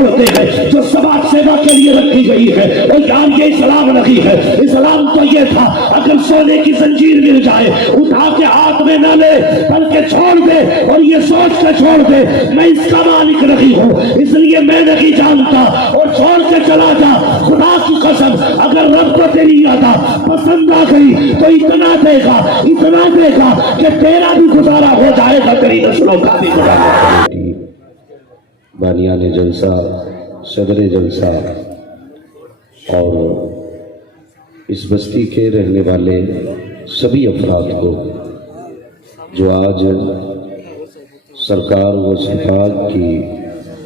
छोड़ते हैं जो समाज सेवा के लिए रखी गई है। और यार ये इस्लाम नहीं है। इस्लाम तो ये था अगर सोने की जंजीर मिल जाए उठा के हाथ में न ले बल्कि छोड़ दे और ये सोच के छोड़ दे मैं इसका मालिक नहीं हूँ इसलिए मैं नहीं जानता और छोड़ के चला जा। खुदा की कसम अगर रब को तेरी अदा पसंद आ गई तो इतना देगा कि तेरा भी गुजारा हो जाएगा, तेरी नस्लों का भी गुजारा। बानियाने जलसा, सदर जलसा और इस बस्ती के रहने वाले सभी अफराद को जो आज सरकार व सिफात की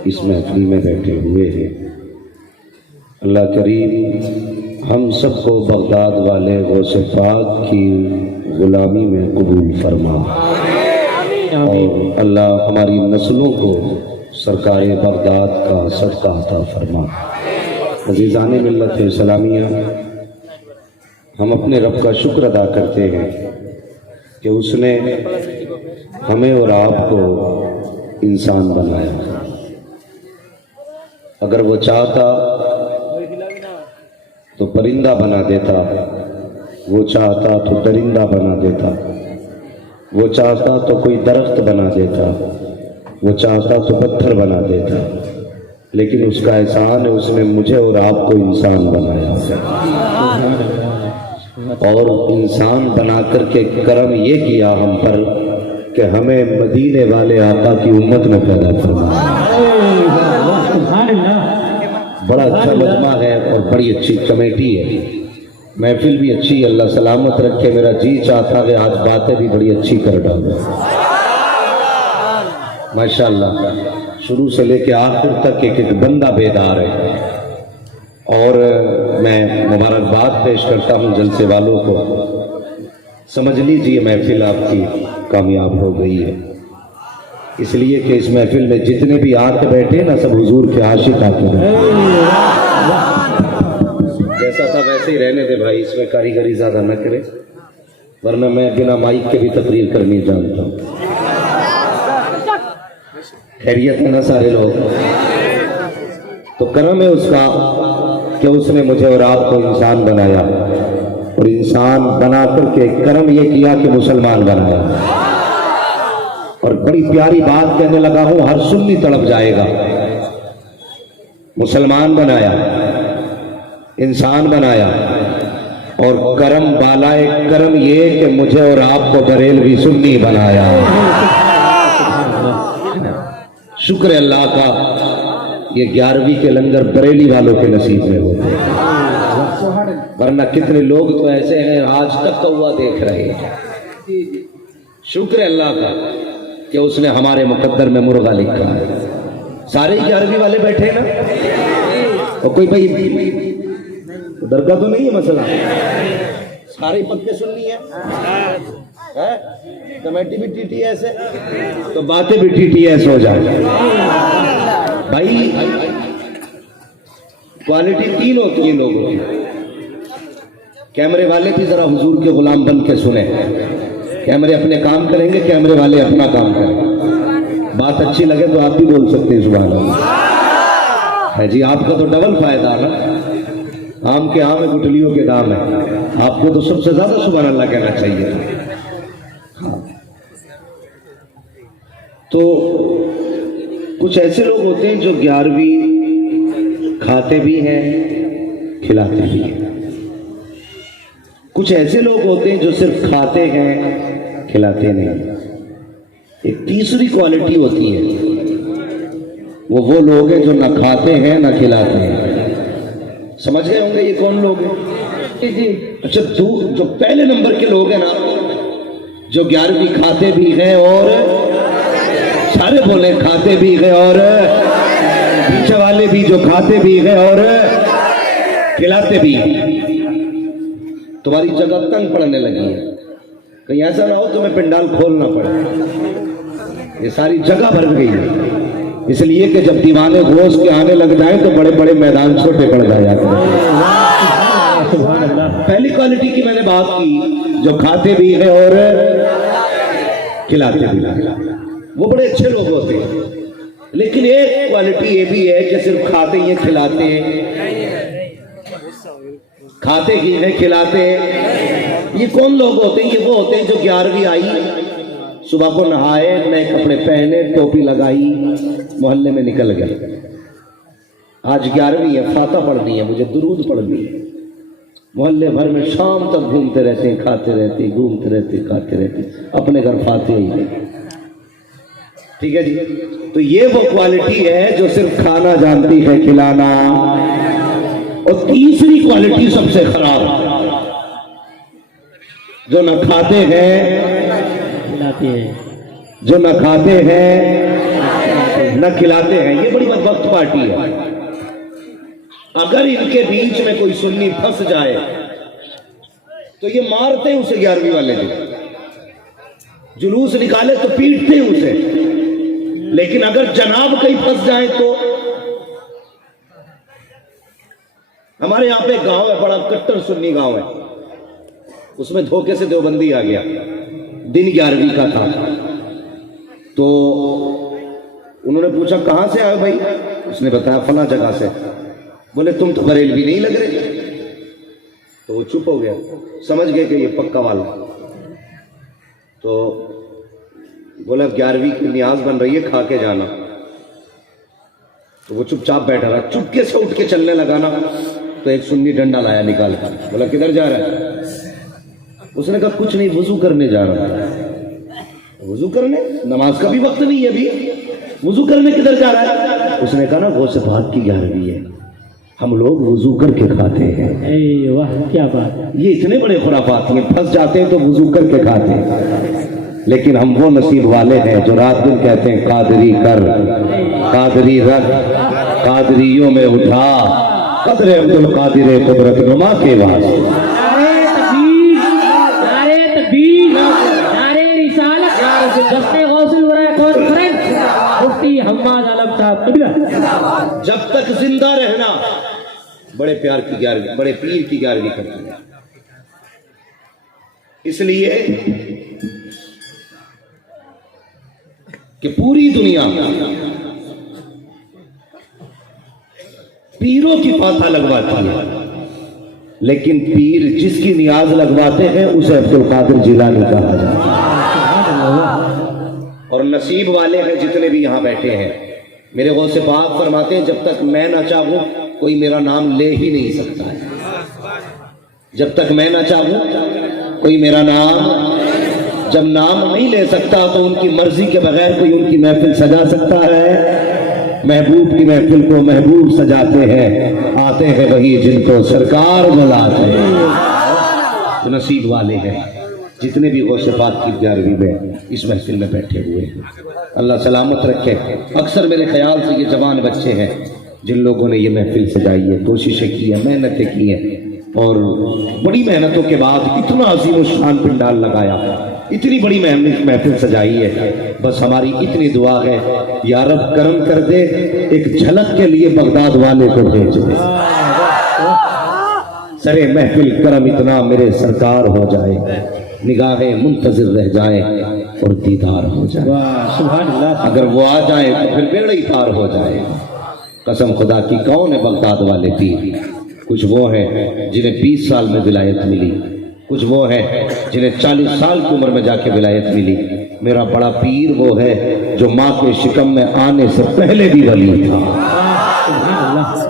इस महफिल में बैठे हुए हैं, अल्लाह करीम हम सबको बगदाद वाले व सिफात की गुलामी में कबूल फरमा और अल्लाह हमारी नस्लों को सरकार बगदाद का सदका अता फरमा। अज़ीज़ाने मिल्लत सलामिया, हम अपने रब का शुक्र अदा करते हैं कि उसने हमें और आपको इंसान बनाया। अगर वो चाहता तो परिंदा बना देता, वो चाहता तो दरिंदा बना देता, वो चाहता तो कोई दरख्त बना देता, वो चाहता तो पत्थर बना देता, लेकिन उसका एहसान है उसने मुझे और आपको इंसान बनाया और इंसान बना करके करम ये किया हम पर कि हमें मदीने वाले आका की उम्मत में पैदा फरमाया। बड़ा अच्छा मजमा है और बड़ी अच्छी कमेटी है, महफिल भी अच्छी, अल्लाह सलामत रखे। मेरा जी चाहता है आज बातें भी बड़ी अच्छी कर डालो माशाअल्लाह। शुरू से लेके आखिर तक एक एक बंदा बेदार है और मैं मुबारकबाद पेश करता हूँ जलसे वालों को। समझ लीजिए महफिल आपकी कामयाब हो गई है, इसलिए कि इस महफिल में जितने भी आके बैठे ना सब हुजूर के आशिक आके बैठे। जैसा था वैसे ही रहने दे भाई, इसमें कारीगरी ज्यादा न करे वरना मैं बिना माइक के भी तकरीर करनी जानता हूँ। खैरियत है ना सारे लोग? तो करम है उसका कि उसने मुझे और आपको इंसान बनाया और इंसान बना करके करम ये किया कि मुसलमान बनाया। और बड़ी प्यारी बात कहने लगा हूं, हर सुन्नी तड़प जाएगा। मुसलमान बनाया, इंसान बनाया और करम बालाए करम ये कि मुझे और आपको बरेलवी सुन्नी बनाया। शुक्र है अल्लाह का, ये 11वीं के लंगर बरेली वालों के नसीब में होते हैं, वरना कितने लोग तो ऐसे हैं आज तक कौवा देख रहे हैं। शुक्र है अल्लाह का कि उसने हमारे मुकद्दर में मुर्गा लिखा है। सारे 11वीं वाले बैठे ना, और कोई भाई दरगाह तो नहीं है मसला, सारे पक्के सुन्नी है? कमेटी भी TTS है तो बातें भी TTS हो जाए भाई। क्वालिटी 3 होती है लोगों की। कैमरे वाले भी जरा हुजूर के गुलाम बन के सुने, कैमरे अपने काम करेंगे, कैमरे वाले अपना काम करेंगे। बात अच्छी लगे तो आप भी बोल सकते हैं सुभान अल्लाह है जी। आपका तो डबल फायदा ना, आम के आम है गुटलियों के दाम है, आपको तो सबसे ज्यादा सुभान अल्लाह कहना चाहिए। तो कुछ ऐसे लोग होते हैं जो 11वीं खाते भी हैं खिलाते भी हैं, कुछ ऐसे लोग होते हैं जो सिर्फ खाते हैं खिलाते नहीं। एक तीसरी क्वालिटी होती है, वो लोग हैं जो ना खाते हैं ना खिलाते हैं। समझ गए होंगे ये कौन लोग हैं? अच्छा, जो पहले नंबर के लोग हैं ना, जो 11वीं खाते भी हैं और सारे बोले खाते भी हैं और पीछे वाले भी जो खाते भी हैं और खिलाते भी हैं। तुम्हारी जगह तंग पड़ने लगी है, कहीं ऐसा ना हो तुम्हें पंडाल खोलना पड़े। ये सारी जगह भर गई है, इसलिए कि जब दीवाने घोष के आने लग जाए तो बड़े बड़े मैदान छोटे पड़ जाए। पहली क्वालिटी की मैंने बात की, जो खाते भी हैं और खिलाते भी हैं, वो बड़े अच्छे लोग होते हैं। لیکن ایک کوالٹی یہ بھی ہے کہ صرف کھاتے ہی کھلاتے ہیں، کھاتے ہی ہیں کھلاتے ہیں۔ یہ کون لوگ ہوتے ہیں؟ یہ وہ ہوتے ہیں جو 11ویں آئی، صبح کو نہائے، نئے کپڑے پہنے، ٹوپی لگائی، محلے میں نکل گئے۔ آج 11ویں ہے، فاتحہ پڑھنی ہے، مجھے درود پڑھنی ہے، محلے بھر میں شام تک گھومتے رہتے ہیں، کھاتے رہتے ہیں، گھومتے رہتے ہیں، کھاتے رہتے ہیں، اپنے گھر فاتحہ ہی نہیں۔ ٹھیک ہے جی؟ تو یہ وہ کوالٹی ہے جو صرف کھانا جانتی ہے، کھلانا۔ اور تیسری کوالٹی سب سے خراب، جو نہ کھاتے ہیں جو نہ کھاتے ہیں نہ کھلاتے ہیں، یہ بڑی بدبخت پارٹی ہے۔ اگر ان کے بیچ میں کوئی سنی پھنس جائے تو یہ مارتے ہیں اسے 11ویں والے دن، جلوس نکالے تو پیٹتے ہیں اسے، لیکن اگر جناب کہیں پھنس جائیں تو ہمارے یہاں پہ ایک گاؤں ہے، بڑا کٹر سنی گاؤں ہے، اس میں دھوکے سے دیوبندی آ گیا، دن 11ویں کا تھا، تو انہوں نے پوچھا کہاں سے آئے بھائی؟ اس نے بتایا فلاں جگہ سے۔ بولے تم تو بریلوی نہیں لگ رہے، تو وہ چپ ہو گیا، سمجھ گئے کہ یہ پکا والا۔ تو بولا 11ویں کی نیاز بن رہی ہے، کھا کے جانا۔ تو وہ چپ چاپ بیٹھا رہا، چپکے سے اٹھ کے چلنے لگانا، تو ایک سنی ڈنڈا لایا نکال کر، بولا کدھر جا رہا ہے؟ اس نے کہا کچھ نہیں، وضو کرنے جا رہا ہے۔ وضو کرنے؟ نماز کا بھی وقت نہیں ہے ابھی، وضو کرنے کدھر جا رہا ہے؟ اس نے کہا نا غوث پاک کی 11ویں ہے، ہم لوگ وضو کر کے کھاتے ہیں۔ واہ کیا بات! یہ اتنے بڑے خرافات ہیں، پھنس جاتے ہیں تو وضو کر کے کھاتے ہیں۔ لیکن ہم وہ نصیب والے ہیں جو رات دن کہتے ہیں قادری کر، قادری رکھ، قادریوں میں اٹھا، قدر عبد القادر قدرت نما کے واسطے۔ نعرے تکبیر، نعرے تکبیر، نعرے رسالت، دست غوث الورا کانفرنس، مفتی حماد عالم صاحب قبلہ۔ جب تک زندہ رہنا بڑے پیار کی 11ویں، بڑے پیر کی 11ویں کرتے ہیں۔ اس لیے کہ پوری دنیا پیروں کی فاتحہ لگواتی ہے، لیکن پیر جس کی نیاز لگواتے ہیں اسے عبد القادر جیلانی کہا جاتا ہے۔ اور نصیب والے ہیں جتنے بھی یہاں بیٹھے ہیں، میرے غوث پاک فرماتے ہیں جب تک میں نہ چاہوں کوئی میرا نام لے ہی نہیں سکتا ہے، جب تک میں نہ چاہوں کوئی میرا نام، جب نام نہیں لے سکتا تو ان کی مرضی کے بغیر کوئی ان کی محفل سجا سکتا ہے؟ محبوب کی محفل کو محبوب سجاتے ہیں، آتے ہیں وہی جن کو سرکار بلاتے ہیں۔ تو نصیب والے ہیں جتنے بھی غوث پاک کی 11ویں میں اس محفل میں بیٹھے ہوئے ہیں، اللہ سلامت رکھے۔ اکثر میرے خیال سے یہ جوان بچے ہیں جن لوگوں نے یہ محفل سجائی ہے، کوششیں کی ہیں، محنتیں کی ہیں، اور بڑی محنتوں کے بعد اتنا عظیم الشان پنڈال لگایا، اتنی بڑی محفل سجائی ہے۔ بس ہماری اتنی دعا ہے یا رب کرم کر دے، ایک جھلک کے لیے بغداد والے کو بھیج دے، سرے محفل کرم اتنا میرے سرکار ہو جائے، نگاہیں منتظر رہ جائیں اور دیدار ہو جائے۔ سبحان اللہ! اگر وہ آ جائیں تو پھر بیڑا ہی پار ہو جائے۔ قسم خدا کی، کون ہے بغداد والے پیر؟ کچھ وہ ہیں جنہیں 20 سال میں ولایت ملی، کچھ وہ ہیں جنہیں 40 سال کی عمر میں جا کے ولایت ملی۔ میرا بڑا پیر وہ ہے جو ماں کے شکم میں آنے سے پہلے بھی ولی تھا،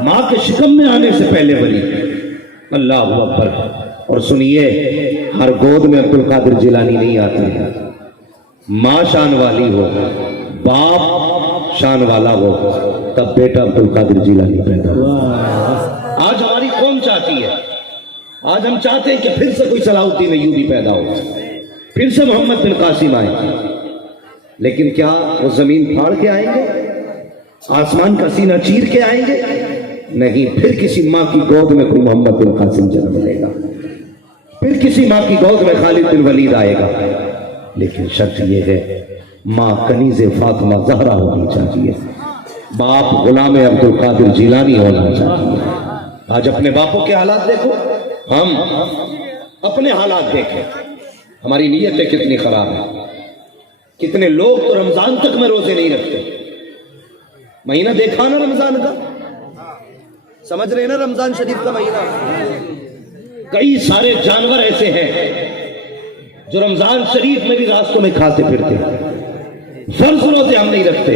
ماں کے شکم میں آنے سے پہلے ولی۔ اللہ اکبر! اور سنیے، ہر گود میں عبد القادر جیلانی نہیں آتی ہے، ماں شان والی ہو، باپ شان والا ہو، تب بیٹا عبد القادر جیلانی پیدا ہو۔ آج ہماری قوم چاہتی ہے، آج ہم چاہتے ہیں کہ پھر سے کوئی صلاح الدین ایوبی پیدا ہو، پھر سے محمد بن قاسم آئے، لیکن کیا وہ زمین پھاڑ کے آئیں گے؟ آسمان کا سینہ چیر کے آئیں گے؟ نہیں، پھر کسی ماں کی گود میں کوئی محمد بن قاسم جنم لے گا، پھر کسی ماں کی گود میں خالد بن ولید آئے گا، لیکن شرط یہ ہے ماں کنیز فاطمہ زہرا ہونی چاہیے، باپ غلام عبد القادر جیلانی ہونا چاہیے۔ آج اپنے باپوں کے حالات دیکھو، ہم اپنے حالات دیکھیں، ہماری نیتیں کتنی خراب ہیں۔ کتنے لوگ تو رمضان تک میں روزے نہیں رکھتے، महीना देखा ना रमजान का, समझ रहे ना रमजान शरीफ का महीना। कई सारे जानवर ऐसे हैं जो रमजान शरीफ में भी रास्तों में खाते फिरते, फर्ज रोजे हम नहीं रखते,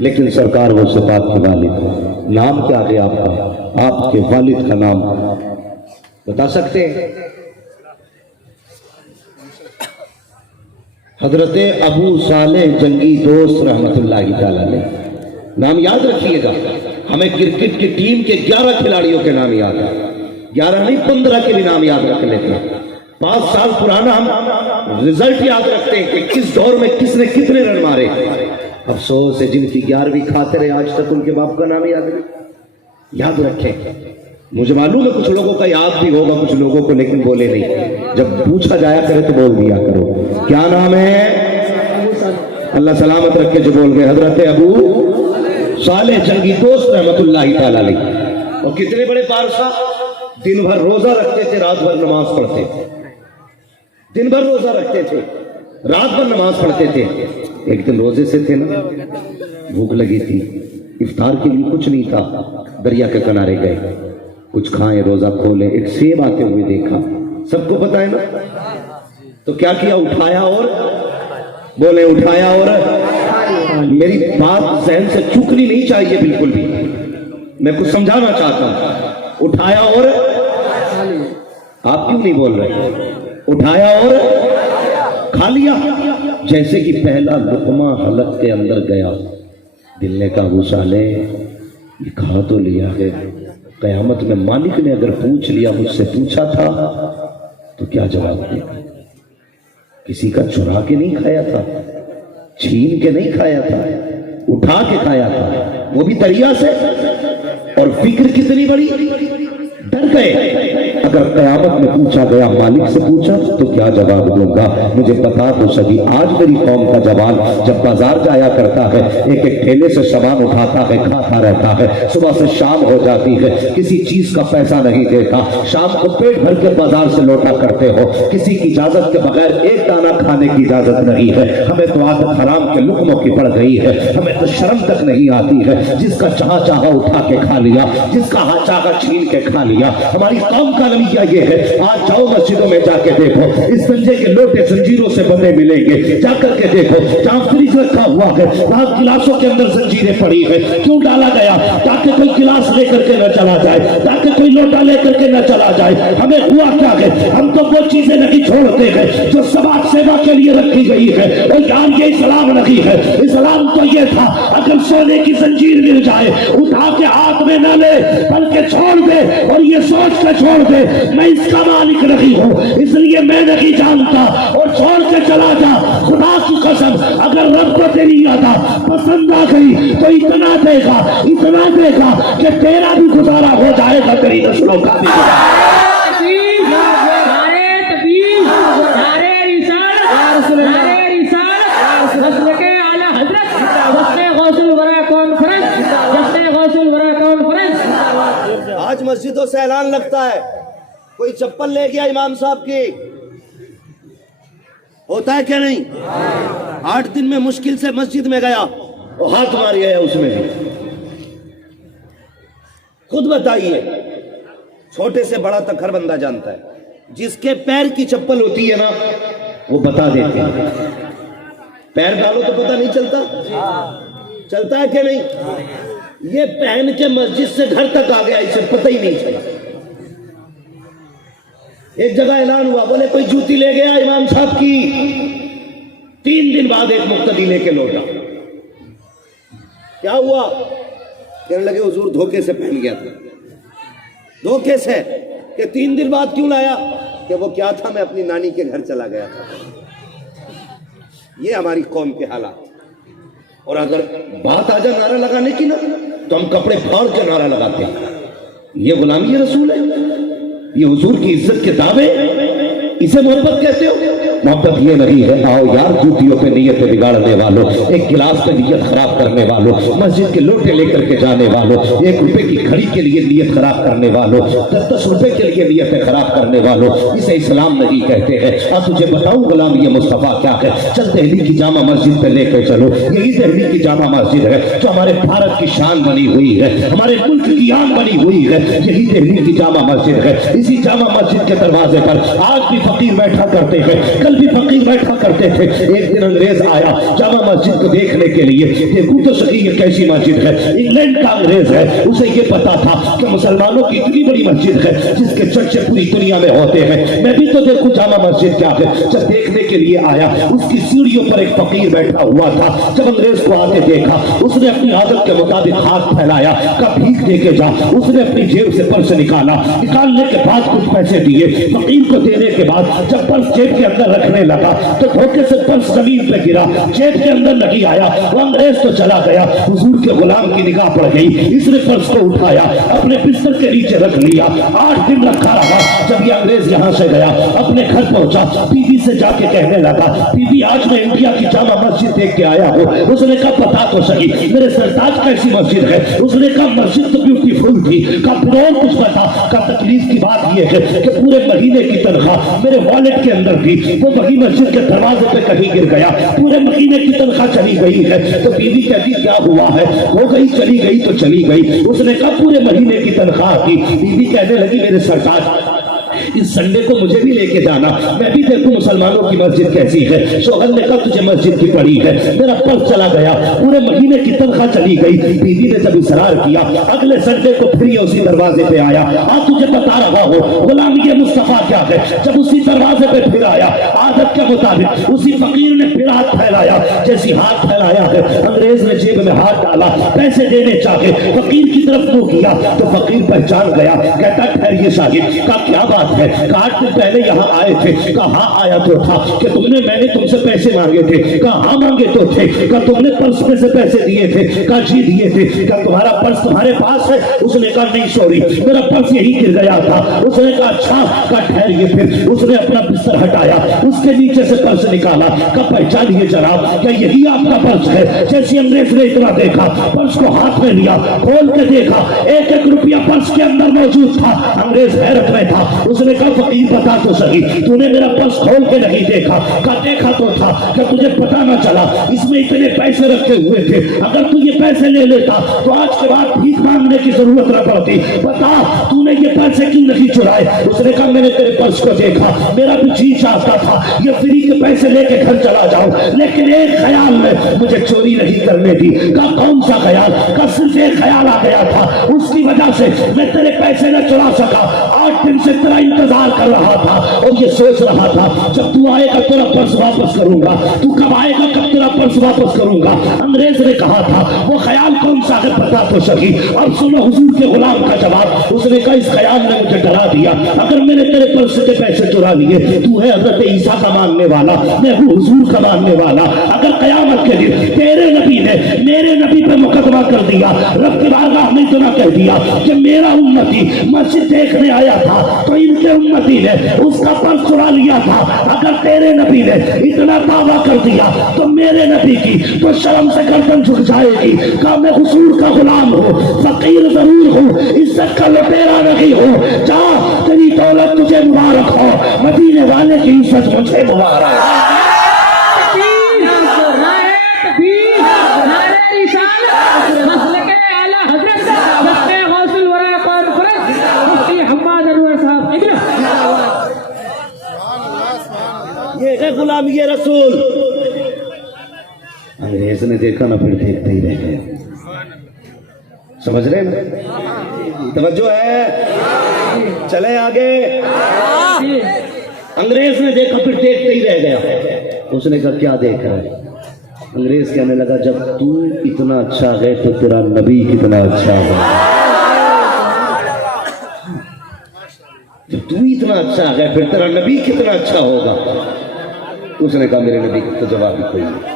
लेकिन सरकार वो सिफात के वालिद, नाम क्या है आपका, आपके वालिद का नाम बता सकते हैं? हजरत अबू सालेह जंगी दोस्त रहमतुल्लाहि तआला अलैह, नाम याद रखिएगा। हमें क्रिकेट की टीम के 11 खिलाड़ियों के नाम याद है, 11 नहीं 15 के भी नाम याद रख लेते हैं। 5 साल पुराना हम रिजल्ट याद रखते हैं कि किस दौर में किसने कितने रन मारे। अफसोस है जिनकी 11वीं खाते रहे आज तक उनके बाप का नाम याद नहीं। याद रखें, मुझे मालूम है कुछ लोगों का याद भी होगा, कुछ लोगों को लेकिन बोले नहीं। जब पूछा जाया करे तो बोल दिया करो। क्या नाम है? अल्लाह सलामत रखे जो बोल गए, हजरत अबू सालेह जंगी दोस्त रहमतुल्लाहि तआला अलैह। और कितने बड़े पारसा, दिन भर रोजा रखते थे, रात भर नमाज पढ़ते थे। दिन भर रोजा रखते थे, रात भर नमाज पढ़ते थे। एक दिन रोजे से थे ना, भूख लगी थी, इफ्तार के लिए कुछ नहीं था, दरिया के किनारे गए, कुछ खाएं, रोजा खोले, एक सेब आते हुए देखा, सबको पता है ना, तो क्या किया, उठाया और बोले, उठाया और। मेरी बात जहन से चूकनी नहीं चाहिए बिल्कुल भी, मैं कुछ समझाना चाहता हूं। उठाया और, आप क्यों नहीं बोल रहे? उठाया और खा लिया। जैसे कि पहला लुकमा हलक के अंदर गया, दिल ने कहा, अबू सालेह ये खा तो लिया है, कयामत में मालिक ने अगर पूछ लिया, मुझसे पूछा था तो क्या जवाब देगा? किसी का चुरा के नहीं खाया था, छीन के नहीं खाया था, उठा के खाया था, वो भी दरिया से। और फिक्र कितनी बड़ी, डर गए। अगर कयामत में पूछा गया, मालिक से पूछा तो क्या जवाब दूंगा? मुझे बता तो सकी। आज मेरी कौम का जवान जब बाजार जाया करता है, एक एक ठेले से सामान उठाता है, खाता रहता है, सुबह से शाम हो जाती है, किसी चीज का पैसा नहीं देता, शाम को पेट भर के बाजार से लौटा करते हो, किसी की इजाजत के बगैर एक दाना खाने की इजाजत नहीं है। हमें तो आदत हराम के लुक्मों की पड़ गई है, हमें तो शर्म तक नहीं आती है। जिसका चाहा उठा के खा लिया, जिसका हाथ चाहा छीन के खा लिया। हमारी कौम का रवैया ये है। आज जाओ मस्जिदों में जाके देखो, इस संजय के लोटे जंजीरों से बंधे मिलेंगे, जाकर के देखो, जहां फ्रिज रखा हुआ है वहां गिलासों के अंदर जंजीरें पड़ी है। क्यों डाला गया? ताकि कोई गिलास लेकर के न चला जाए, ताकि कोई लोटा लेकर के न चला जाए। हमें हुआ क्या है, हम तो वो चीजें नहीं छोड़ते हैं जो समाज सेवा के लिए रखी गई है। और यार ये इस्लाम नहीं है। इस्लाम तो ये था, अगर सोने की जंजीर मिल जाए उठा के हाथ में न ले, बल्कि छोड़ दे, और ये सोच कर छोड़ दे मैं इसका मालिक नहीं हूं, इसलिए मैं नहीं जानता, और छोड़ के चला जा। खुदा की कसम, अगर रब को तेरी अदा पसंद आ गई तो इतना देगा कि तेरा भी गुजारा हो जाएगा, तेरी नस्लों का भी। आज मस्जिदों से ऐलान लगता है, कोई चप्पल ले गया इमाम साहब की, होता है क्या नहीं? 8 दिन में मुश्किल से मस्जिद में गया, वो हाथ मार गया उसमें भी। खुद बताइए, छोटे से बड़ा तक हर बंदा जानता है, जिसके पैर की चप्पल होती है ना, वो बता देते हैं। पैर डालो तो पता नहीं चलता, चलता है क्या नहीं? ये पहन के मस्जिद से घर तक आ गया, इसे पता ही नहीं चला। एक जगह ऐलान हुआ, बोले कोई जूती ले गया इमाम साहब की। 3 दिन बाद एक मुक्तदी लेके लौटा। क्या हुआ? कहने लगे हुजूर धोखे से पहन गया था। धोखे से? कि 3 दिन बाद क्यों लाया? कि वो क्या था, मैं अपनी नानी के घर चला गया था। ये हमारी कौम के हालात। और अगर बात आ जाए नारा लगाने की ना, तो हम कपड़े फाड़ के नारा लगाते हैं। ये गुलामी रसूल है, ये हुजूर की इज्जत के दावे, इसे मोहब्बत कहते हो? मोहब्बत ये नहीं है आओ यार जूतियों पे नीयत बिगाड़ने वालों, एक गिलास पे नीयत खराब करने वालों, मस्जिद के लोटे लेकर के जाने वालों, 1 रुपए की घड़ी के लिए नीयत खराब करने वालों, 10-10 रुपए के लिए नीयतें खराब करने वालों, इसे इस्लाम नहीं कहते हैं। अब तुझे बताऊं गुलाम ये मुस्तफा क्या है, चल दिल्ली की जामा मस्जिद पे लेकर चलो, यही दिल्ली की जामा मस्जिद है जो हमारे भारत की शान बनी हुई है, हमारे मुल्क की आन बनी हुई है, यही दिल्ली की जामा मस्जिद है। इसी जामा मस्जिद के दरवाजे पर आज भी फकीर बैठा करते हैं, कल भी फकीर बैठा करते थे। एक दिन अंग्रेज आया जामा मस्जिद को देखने के लिए, देखो तो सही ये कैसी मस्जिद है, इंग्लैंड का अंग्रेज है, उसे ये पता था कि मुसलमानों की इतनी बड़ी मस्जिद है जिसके चर्चे पूरी दुनिया में होते हैं, मैं भी तो देखूं जामा मस्जिद क्या है। जब देखने के लिए आया उसकी सीढ़ियों पर एक फकीर बैठा हुआ था, जब अंग्रेज को आते देखा उसने अपनी आदत के मुताबिक हाथ फैलाया, का भीख दे के जा। उसने अपनी जेब से पर्स निकाला, निकालने के बाद कुछ पैसे दिए, फकीर को देने के बाद जब पर्स जेब के अंदर रखने लगा तो धोखे से पर्स जमीन पे गिरा, जेब के अंदर नहीं आया, वो अंग्रेज तो चला गया। हुजूर के गुलाम की निगाह पड़ गई, इसने पर्स को उठाया, अपने बिस्तर के नीचे रख लिया, 8 दिन रखा रहा। जब ये अंग्रेज यहाँ से गया अपने घर पहुंचा, बीबी से जाके कहने लगा, बीबी आज मैं इंडिया की जामा मस्जिद देख के आया हूँ। उसने कहा पता तो सही मेरे सरताज कैसी मस्जिद है। उसने कहा मस्जिद तो ब्यूटीफुल थी। कहा फिर और कुछ बता। कहा तकलीफ की बात यह है कि पूरे महीने की तनख्वाह मेरे वॉलेट के अंदर थी, वो वही मस्जिद के दरवाजे पे कहीं गिर गया, पूरे महीने की तनख्वाह चली गई है। तो बीवी कहती क्या हुआ है, हो गई चली गई तो चली गई। उसने कहा पूरे महीने की तनख्वाह थी। बीवी कहने लगी मेरे सरताज इस संडे को मुझे भी लेके जाना, मैं भी देखूं मुसलमानों की मस्जिद कैसी है। शोहर ने कहा तुझे मस्जिद की पड़ी है, मेरा पर्स चला गया, पूरे महीने की तनख्वाह चली गई। बीवी ने जब इसरार किया अगले संडे को फिर ये उसी दरवाजे पे आया, आज तुझे बता रहा हूँ गुलाम ये मुस्तफा क्या है। जब उसी दरवाजे पे फिर आया आदत के मुताबिक उसी फकीर ने फिर हाथ फैलाया, जैसी हाथ फैलाया है अंग्रेज ने जेब में हाथ डाला, पैसे देने चाहे, फकीर की तरफ मुंह किया तो फकीर पहचान गया, कहता ठहरिए साहिब का क्या बात है। 8 दिन पहले यहाँ आए थे। कहा हाँ आया तो था कि मैंने तुमसे पैसे मांगे थे। कहा हाँ मांगे तो थे। कहा तुमने पर्स में से पैसे दिए थे। कहा जी दिए थे। कहा तुम्हारा पर्स तुम्हारे पास है। उसने कहा नहीं सॉरी मेरा पर्स यही गिर गया था। उसने कहा अच्छा। कहा ठहरिए। फिर उसने अपना बिस्तर हटाया, उसके नीचे से पर्स निकाला। कहा पहचानिए जनाब क्या यही आपका पर्स है। जैसे अंग्रेज ने इतना देखा पर्स को हाथ में लिया, खोल के देखा 1-1 रुपया पर्स के अंदर मौजूद था। अंग्रेज हैरत में था। उसने कहा फकीर बता तो सही तूने मेरा पर्स खोल के नहीं देखा। कहा देखा तो था, क्या तुझे पता ना चला इसमें इतने पैसे रखे हुए थे, अगर तू ये पैसे ले लेता तो आज के बाद भीख मांगने की जरूरत न पड़ती। बता तूने ये पैसे क्यों नहीं चुराए। उसने कहा मैंने तेरे पर्स को देखा, मेरा भी जी चाहता था ये फ्री के पैसे लेके घर चला जाऊं, लेकिन एक ख्याल में मुझे चोरी नहीं करने दी। कहा कौन सा ख्याल। कहा सिर्फ एक ख्याल आ गया था, उसकी वजह से मैं तेरे पैसे न चुरा सका। 8 दिन से तेरा इंतजार कर रहा था और ये सोच रहा था जब तू आएगा तेरा पर्स वापस करूंगा, तू कब आएगा कब तेरा पर्स वापस करूंगा। अंग्रेज ने कहा था वो ख्याल कौन सा है पता तो सही। अब सुनो हुजूर के गुलाम का जवाब। उसने कहा इस ख्याल ने मुझे डरा दिया, अगर मैंने तेरे पर्स से पैसे चुरा लिए, तू है हजरत ईसा का मानने वाला, मैं हूँ हुजूर का मानने वाला, अगर कयामत के दिन तेरे नबी ने मेरे नबी पे मुकदमा कर दिया, रब की बारगाह में इतना कह दिया कि मेरा उम्मती मस्जिद देखने आया था तो इनके उम्मती ने उसका पर्स चुरा लिया था, अगर तेरे नबी ने इतना दावा कर दिया तो मेरे नबी की तो शर्म से गर्दन झुक जाएगी। कहा मैं हुजूर का गुलाम हूँ, फकीर जरूर हूँ, इज्जत का लुटेरा नहीं हूँ। जा तेरी दौलत तुझे मुबारक हो, मदीने वाले की इज्जत मुझे मुबारक। ये है गुलामी ये रसूल। अंग्रेज ने देखा ना फिर देखते ही रह गया। समझ रहे ना, तवज्जो है, चले आगे। अंग्रेज ने देखा फिर देखते ही रह गया। उसने कहा क्या देख रहा है। अंग्रेज कहने लगा जब तू इतना अच्छा है तो तेरा नबी कितना अच्छा है। जब तू इतना अच्छा है फिर तेरा नबी कितना अच्छा होगा। उसने कहा मेरे नबी का तो जवाब ही कोई नहीं।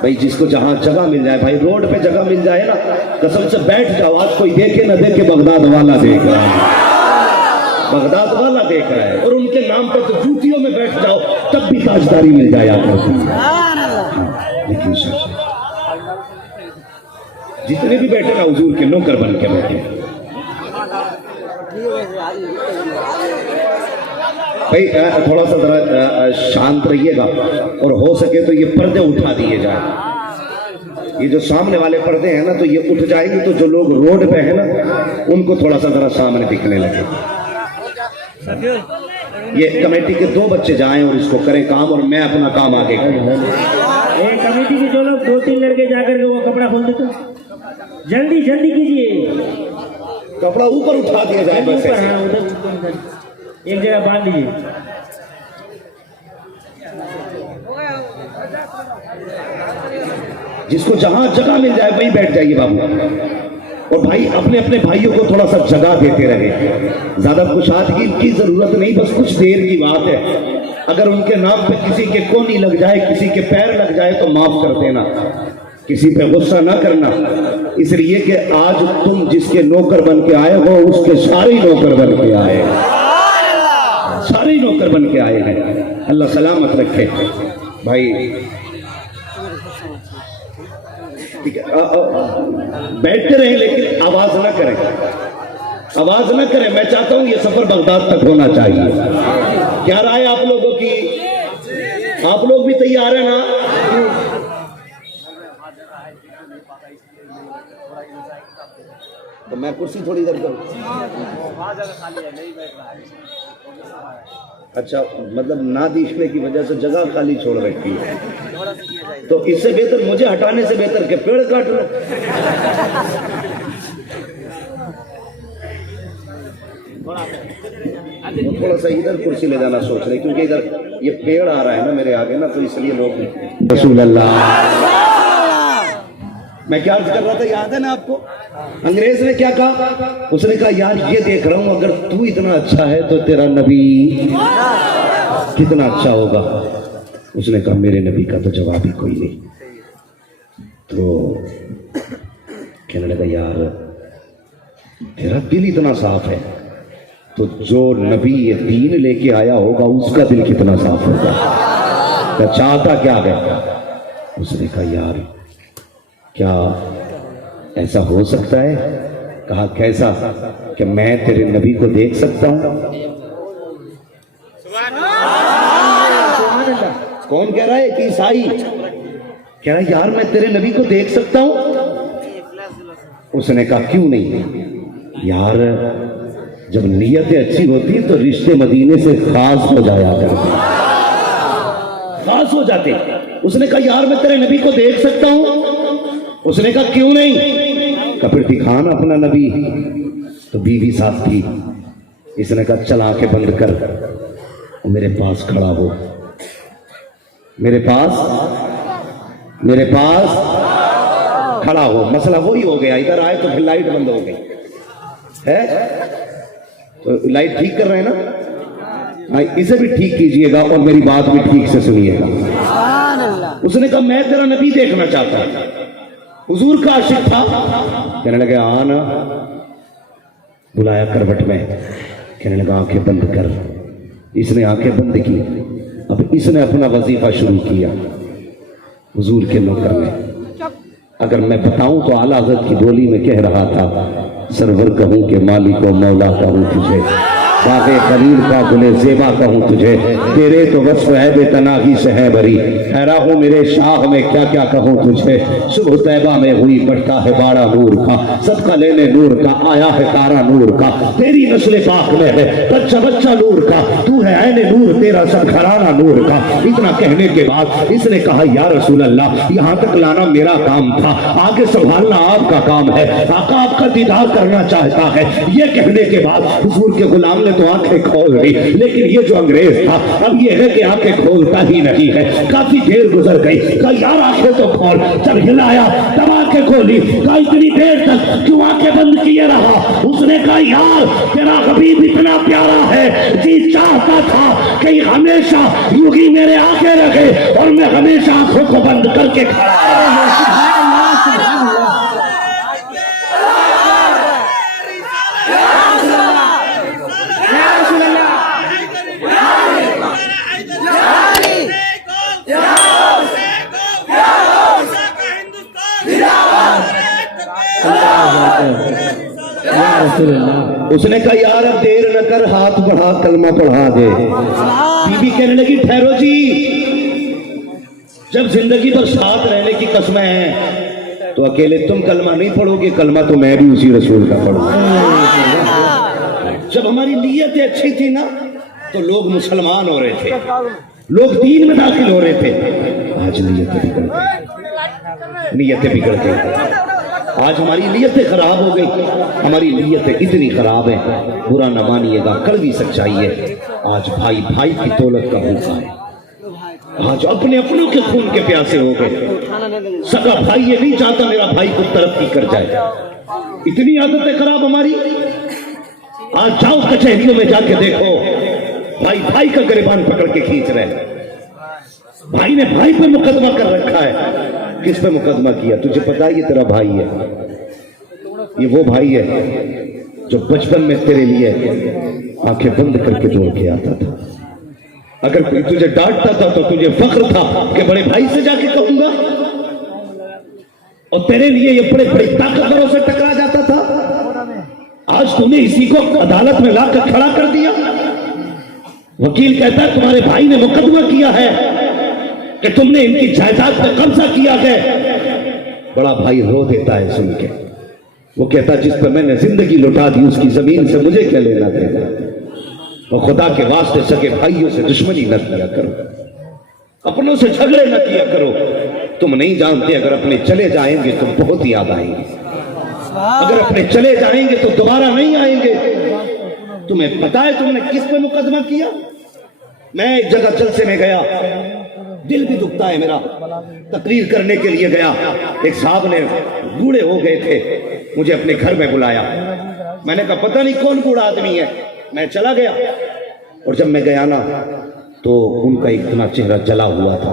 भाई जिसको जहां जगह मिल जाए, भाई रोड पे जगह मिल जाए ना, कसम से बैठ जाओ। आज कोई देखे ना देखे बगदाद वाला देख रहा है। بغداد والا دیکھ رہا ہے اور ان کے نام پر تو جوتیوں میں بیٹھ جاؤ تب بھی تاجداری مل جایا کرتی ہے. لیکن جتنے بھی بیٹھے نا حضور کے نوکر بن کے بیٹھے. بھائی تھوڑا سا ذرا شانت رہیے گا اور ہو سکے تو یہ پردے اٹھا دیے جائیں. یہ جو سامنے والے پردے ہیں نا تو یہ اٹھ جائیں گے تو جو لوگ روڈ پہ ہیں نا ان کو تھوڑا سا ذرا سامنے دکھنے لگے. یہ کمیٹی کے 2 بچے جائیں اور اس کو کریں کام اور میں اپنا کام آگے کروں. کمیٹی کے جو لوگ 2-3 لڑکے جا کر کے وہ کپڑا کھول دیتے جلدی جلدی کیجیے. کپڑا اوپر اٹھا دیا جائے بس ایسے. ہاں ادھر ایک جگہ باندھ لیجیے. جس کو جہاں جگہ مل جائے وہیں بیٹھ جائیے بابو. اور بھائی اپنے اپنے بھائیوں کو تھوڑا سا جگہ دیتے رہے. زیادہ کشادگی کی ضرورت نہیں, بس کچھ دیر کی بات ہے. اگر ان کے نام پہ کسی کے کونی لگ جائے, کسی کے پیر لگ جائے تو معاف کر دینا, کسی پہ غصہ نہ کرنا. اس لیے کہ آج تم جس کے نوکر بن کے آئے ہو اس کے سارے نوکر بن کے آئے, سارے نوکر بن کے آئے ہیں. اللہ سلامت رکھے بھائی. بیٹھتے رہیں لیکن آواز نہ کریں, آواز نہ کریں. میں چاہتا ہوں یہ سفر بغداد تک ہونا چاہیے. کیا رائے آپ لوگوں کی؟ آپ لوگ بھی تیار ہیں نا؟ تو میں کرسی تھوڑی ادھر کروں. اچھا, مطلب نہ دیکھنے کی وجہ سے جگہ خالی چھوڑ رکھی ہے. تو اس سے بہتر مجھے ہٹانے سے بہتر کہ پیڑ کاٹ لو. تھوڑا سا ادھر کرسی لے جانا سوچ رہے کیونکہ ادھر یہ پیڑ آ رہا ہے نا میرے آگے نا, تو اس لیے لوگ. رسول اللہ میں کیا عرض کر رہا تھا, یاد ہے نا آپ کو؟ انگریز نے کیا کہا؟ اس نے کہا یار یہ دیکھ رہا ہوں اگر تو اتنا اچھا ہے تو تیرا نبی کتنا اچھا ہوگا. اس نے کہا میرے نبی کا تو جواب ہی کوئی نہیں. تو کہنے لگا یار تیرا دل اتنا صاف ہے تو جو نبی یہ دین لے کے آیا ہوگا اس کا دل کتنا صاف ہوگا. کیا چاہتا کیا ہے؟ اس نے کہا یار کیا ایسا ہو سکتا ہے؟ کہا کیسا؟ کہ میں تیرے نبی کو دیکھ سکتا ہوں. کون کہہ رہا ہے؟ کہ عیسائی کہہ رہا ہے یار میں تیرے نبی کو دیکھ سکتا ہوں. اس نے کہا کیوں نہیں یار, جب نیتیں اچھی ہوتی ہیں تو رشتے مدینے سے خاص ہو جایا کرتے, خاص ہو جاتے. اس نے کہا یار میں تیرے نبی کو دیکھ سکتا ہوں. اس نے کہا کیوں نہیں؟ کہ پھر دکھانا اپنا نبی. تو بیوی ساتھ تھی. اس نے کہا چل آنکھیں بند کر, میرے پاس کھڑا ہو, میرے پاس کھڑا ہو. مسئلہ وہی ہو گیا, ادھر آئے تو پھر لائٹ بند ہو گئی ہے. تو لائٹ ٹھیک کر رہے ہیں نا, اسے بھی ٹھیک کیجئے گا اور میری بات بھی ٹھیک سے سنیے گا. اس نے کہا میں تیرا نبی دیکھنا چاہتا ہوں. حضور کا عاشق تھا. کہنے لگے آنا. بلایا کروٹ میں. کہنے لگا آنکھیں بند کر. اس نے آنکھیں بند کی. اب اس نے اپنا وظیفہ شروع کیا حضور کے نوکر نے. اگر میں بتاؤں تو اعلیٰ حضرت کی بولی میں کہہ رہا تھا سرور کہوں کہ مالک و مولا کہوں تجھے, باغ خلیل کا گل زیبا کہوں تجھے, تیرے تو وصف ہے بے تناہی سے ہے بری, ٹھہرا ہوں میرے شاہ میں کیا کیا کہوں تجھے. صبح طیبہ میں ہوئی بڑھتا ہے باڑا نور کا, صدقہ لینے نور کا آیا ہے تارا نور کا, تیری نسل پاک میں ہے بچہ بچہ نور کا, تو ہے عین نور تیرا سر گھرانہ نور کا. اتنا کہنے کے بعد اس نے کہا یا رسول اللہ یہاں تک لانا میرا کام تھا, آگے سنبھالنا آپ کا کام ہے, آقا آپ کا دیدار کرنا چاہتا ہے. یہ کہنے کے بعد حضور کے غلام نے تو آنکھیں کھول دی, لیکن یہ جو انگریز تھا اب یہ ہے کہ آنکھیں کھولتا ہی نہیں ہے. کافی دیر گزر گئی. کہا یار آنکھیں تو کھول. جب ہلایا تب آنکھیں کھولی. کہا اتنی دیر تک کیوں آنکھیں بند کیے رہا؟ اس نے کہا یار تیرا حبیب اتنا پیارا ہے, جی چاہتا تھا کہ ہمیشہ یوں ہی میرے آنکھیں رکھے اور میں ہمیشہ آنکھوں کو بند کر کے کھڑا رہا. उसने कहा यार अब देर न कर, हाथ बढ़ा कलमा पढ़ा दे। बीबी कहने लगी ठहरो जी, जब जिंदगी भर साथ रहने की कस्में हैं तो अकेले तुम कलमा नहीं पढ़ोगे, कलमा तो मैं भी उसी रसूल का पढ़ूंगा। जब हमारी नीयतें अच्छी थी ना तो लोग मुसलमान हो रहे थे, लोग दीन में दाखिल हो रहे थे। आज नीयतें बिगड़ गई, नीयतें बिगड़ गई। आज हमारी नीयतें खराब हो गई, हमारी नीयतें इतनी खराब है, बुरा न मानिएगा, कड़वी सच्चाई है। आज भाई भाई की दौलत का भूखा है, आज अपने अपनों के खून के प्यासे हो गए। सगा भाई ये नहीं चाहता मेरा भाई को तरक्की कर जाए, इतनी आदतें खराब हमारी। आज जाओ कचहरियों में जाके देखो, भाई भाई का गिरबान पकड़ के खींच रहे हैं। भाई ने भाई पे मुकदमा कर रखा है। किस पे मुकदमा किया? तुझे पता है ये तेरा भाई है, ये वो भाई है जो बचपन में तेरे लिए आंखें बंद करके दौड़ के आता था। अगर कोई तुझे डांटता था तो तुझे फख्र था कि बड़े भाई से जाके कहूंगा, और तेरे लिए ये बड़े बड़े ताकतवरों से टकरा जाता था। आज तूने इसी को अदालत में लाकर खड़ा कर दिया। वकील कहता है तुम्हारे भाई ने मुकदमा किया है कि तुमने इनकी जायदाद पर कब्जा किया है। बड़ा भाई रो देता है सुन के, वो कहता जिस पर मैंने जिंदगी लुटा दी उसकी जमीन से मुझे क्या लेना देना। और खुदा के वास्ते सके भाइयों से दुश्मनी न किया करो, अपनों से झगड़े न किया करो। तुम नहीं जानते अगर अपने चले जाएंगे तो बहुत याद आएंगे, अगर अपने चले जाएंगे तो दोबारा नहीं आएंगे। तुम्हें पता है तुमने किस पे मुकदमा किया? मैं एक जगह जलसे में गया, दिल भी दुखता है मेरा, तकरीर करने के लिए गया। एक साहब ने बूढ़े हो गए थे, मुझे अपने घर में बुलाया। मैंने कहा पता नहीं कौन बूढ़ा आदमी है, मैं चला गया। और जब मैं गया ना तो उनका इतना चेहरा जला हुआ था।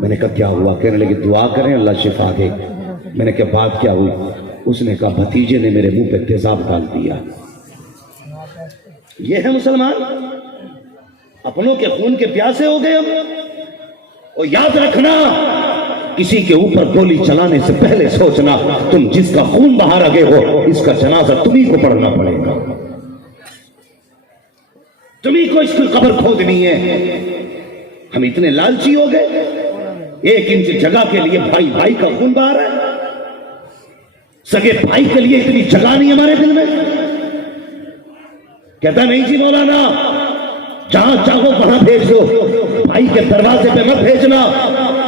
मैंने कहा क्या हुआ? कहने लगे दुआ करें अल्लाह शिफा दे। मैंने कहा बात क्या हुई? उसने कहा भतीजे ने मेरे मुंह पे तेजाब डाल दिया। ये है मुसलमान, अपनों के खून के प्यासे हो गए हम। और याद रखना, किसी के ऊपर गोली चलाने से पहले सोचना तुम जिसका खून बहा रहे हो इसका जनाजा तुम्ही को पढ़ना पड़ेगा, तुम्ही को इसकी कब्र खोदनी है। हम इतने लालची हो गए, 1 इंच जगह के लिए भाई भाई का खून बहा रहा है। सगे भाई के लिए इतनी जगह नहीं हमारे दिल में। कहता नहीं जी मौलाना, जहां चाहो वहां भेज दो, भाई के दरवाजे पे मत भेजना,